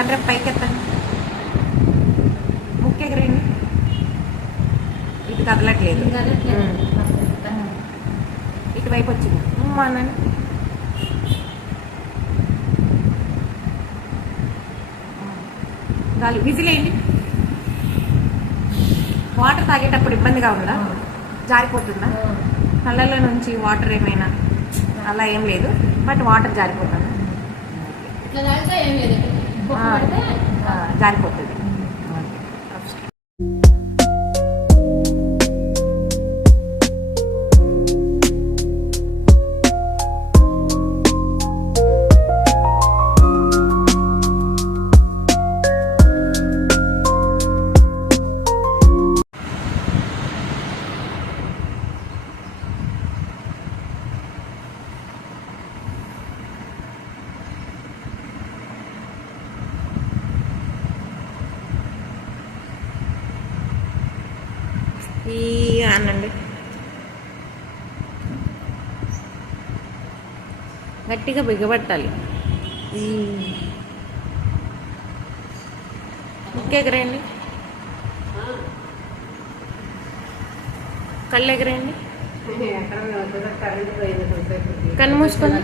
కండ్రెప్ పైకి ఎత్తండి, ముక్కు ఎగరేయండి. ఇటు కదలట్లేదు, ఇటువైపు వచ్చింది అనండి. గాలి విజిలేయండి. వాటర్ తాగేటప్పుడు ఇబ్బందిగా ఉందా? జారిపోతుందా? కళ్ళల్లో నుంచి వాటర్ ఏమైనా అలా ఏం లేదు, బట్ వాటర్ జారిపోతుందా? జారిపోతుంది. అనండి, గట్టిగా బిగబట్టాలి. ముక్కు ఎగరేయండి, కళ్ళు ఎగరేయండి, కన్ను మూసుకొని